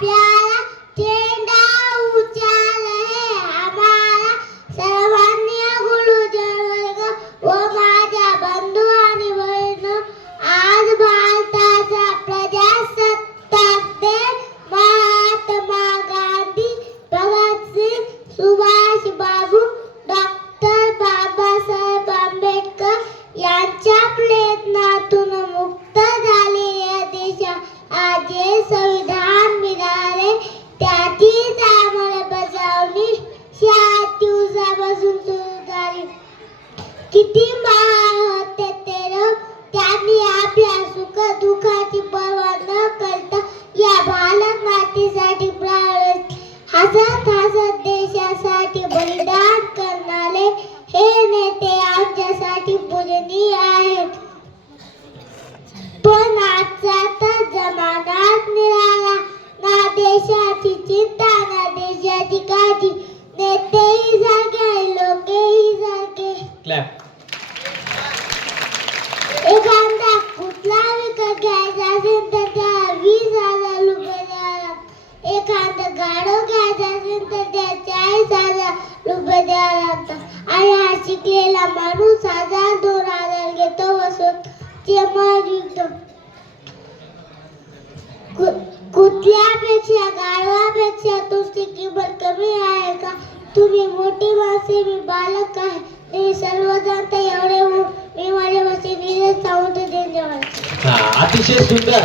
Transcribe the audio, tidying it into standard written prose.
प्यारा झेंडा ऊंचा रहे हमारा सर्वमान्य गुरुजन वर्ग व माझ्या बंधू आणि बहिणो आज भारताचा प्रजासत्ताक दिन महात्मा गांधी भगतसिंग सुभाष बाबू डॉक्टर बाबासाहेब आंबेडकर यांच्या प्रयत्नातून मुक्त झालेल्या देशा आज जे संविधान मिळाले त्याचीच अंमलबजावणी 6 दिवसापासून सुरू झाली. किती महान होते ते लोक, त्यांनी आपल्या सुख दुःखाची पर्वा न करता या भारत मातेसाठी प्राण हसत हसत देशासाठी बलिदान करणारे हे नेते आमच्यासाठी पूजनीय आहेत. पण आजचा तर जमानाच निराळा, ना देशाची चिंता ना देशाची काळजी, नेतेही सारखे लोकही सारखे. एखादा कुठला विकत घ्यायचा असेल तर त्याला 20,000 रुपये द्यावे लागतात. एखादं गाडव घ्यायचं असेल तर त्याला 40,000 रुपये द्यावे लागतात. आणि हा शिकलेला माणूस 1,000-2,000 घेतो व स्वतःचे मत विकतो. कुठल्यापेक्षा गाढवापेक्षा तुमची किंमत कमी आहे का? तुम्ही मोठी माणसे, मी बालक आहे. तुम्ही सर्वजण एवढे मी माझ्या वतीने सांगतो. धन्यवाद. अतिशय सुंदर.